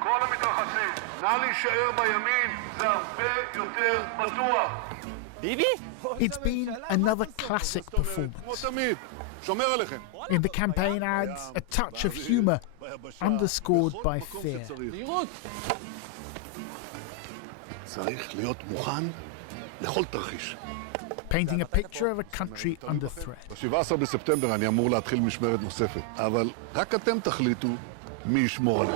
כל המתרחצים, נא להישאר בימין, זה הרבה יותר בטוח. It's been another classic performance. In the campaign ads, a touch of humour underscored by fear. צריך להיות מוכן לכל תרחיש. Painting a picture of a country under threat. ב-17 בספטמבר אני אמור להתחיל משמרת נוספת, אבל רק אתם תחליטו מי ישמור עליו.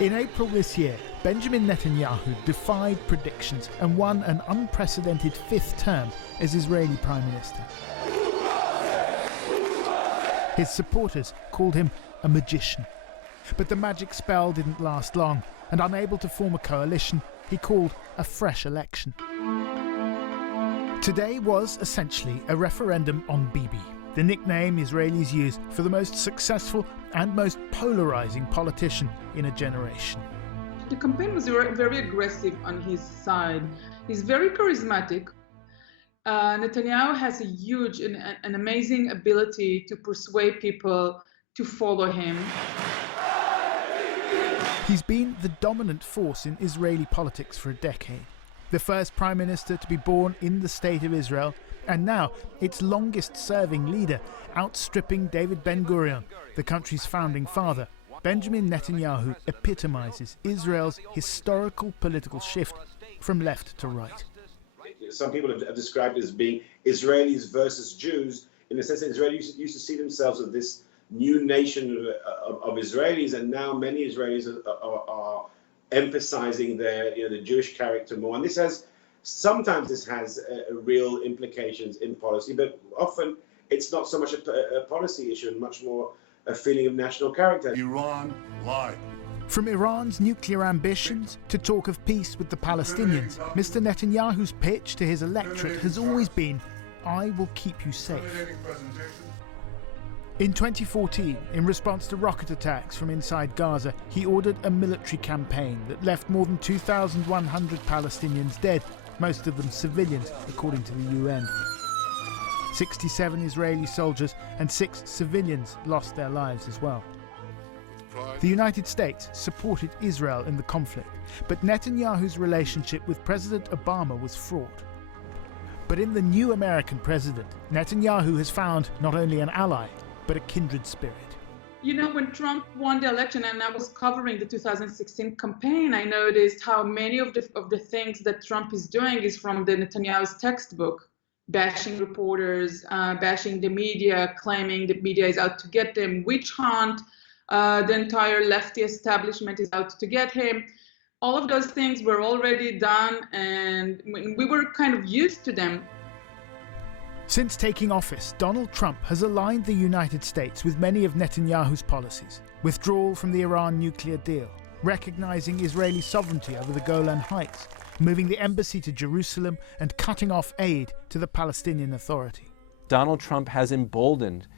In April this year, Benjamin Netanyahu defied predictions and won an unprecedented fifth term as Israeli Prime Minister. His supporters called him a magician. But the magic spell didn't last long, and unable to form a coalition, he called a fresh election. Today was essentially a referendum on Bibi, the nickname Israelis use for the most successful and most polarizing politician in a generation. The campaign was very aggressive on his side. He's very charismatic. Netanyahu has a huge and an amazing ability to persuade people to follow him. He's been the dominant force in Israeli politics for a decade. The first prime minister to be born in the state of Israel, and now its longest-serving leader, outstripping David Ben-Gurion, the country's founding father. Benjamin Netanyahu epitomizes Israel's historical political shift from left to right. Some people have described it as being Israelis versus Jews, in the sense that Israelis used to see themselves as this new nation of Israelis, and now many Israelis are emphasizing the Jewish character more. And sometimes this has real implications in policy, but often it's not so much a policy issue and much more a feeling of national character. Iran lied. From Iran's nuclear ambitions to talk of peace with the Palestinians, Mr. Netanyahu's pitch to his electorate has always been, "I will keep you safe." In 2014, in response to rocket attacks from inside Gaza, he ordered a military campaign that left more than 2,100 Palestinians dead, most of them civilians, according to the UN. 67 Israeli soldiers and 6 civilians lost their lives as well. The United States supported Israel in the conflict, but Netanyahu's relationship with President Obama was fraught. But in the new American president, Netanyahu has found not only an ally, but a kindred spirit. You know, when Trump won the election and I was covering the 2016 campaign, I noticed how many of the things that Trump is doing is from the Netanyahu's textbook. Bashing reporters, bashing the media, claiming the media is out to get them, witch hunt, the entire lefty establishment is out to get him. All of those things were already done, and we were kind of used to them. Since taking office, Donald Trump has aligned the United States with many of Netanyahu's policies: withdrawal from the Iran nuclear deal, recognizing Israeli sovereignty over the Golan Heights, moving the embassy to Jerusalem, and cutting off aid to the Palestinian Authority. Donald Trump has emboldened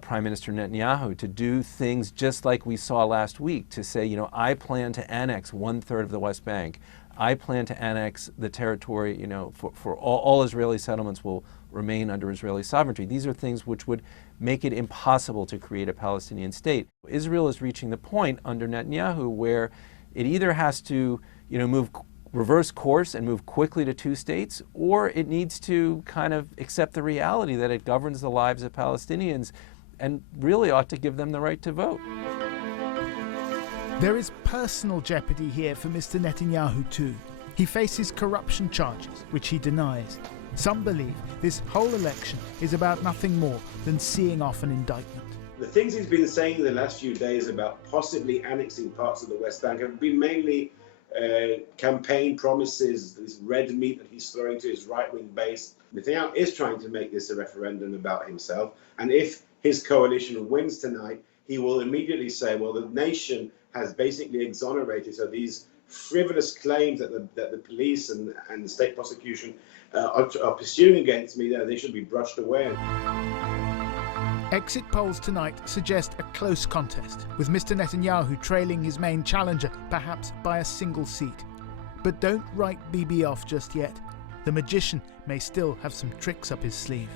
Prime Minister Netanyahu to do things just like we saw last week, to say, I plan to annex 1/3 of the West Bank. I plan to annex the territory, for all Israeli settlements will remain under Israeli sovereignty. These are things which would make it impossible to create a Palestinian state. Israel is reaching the point under Netanyahu where it either has to, reverse course and move quickly to 2 states, or it needs to kind of accept the reality that it governs the lives of Palestinians and really ought to give them the right to vote. There is personal jeopardy here for Mr. Netanyahu too. He faces corruption charges, which he denies. Some believe this whole election is about nothing more than seeing off an indictment. The things he's been saying in the last few days about possibly annexing parts of the West Bank have been mainly campaign promises, this red meat that he's throwing to his right-wing base. Netanyahu is trying to make this a referendum about himself, and if his coalition wins tonight, he will immediately say, well, the nation has basically exonerated, so these frivolous claims that the police and the state prosecution are pursuing against me, they should be brushed away. Exit polls tonight suggest a close contest, with Mr. Netanyahu trailing his main challenger, perhaps by a single seat. But don't write Bibi off just yet. The magician may still have some tricks up his sleeve.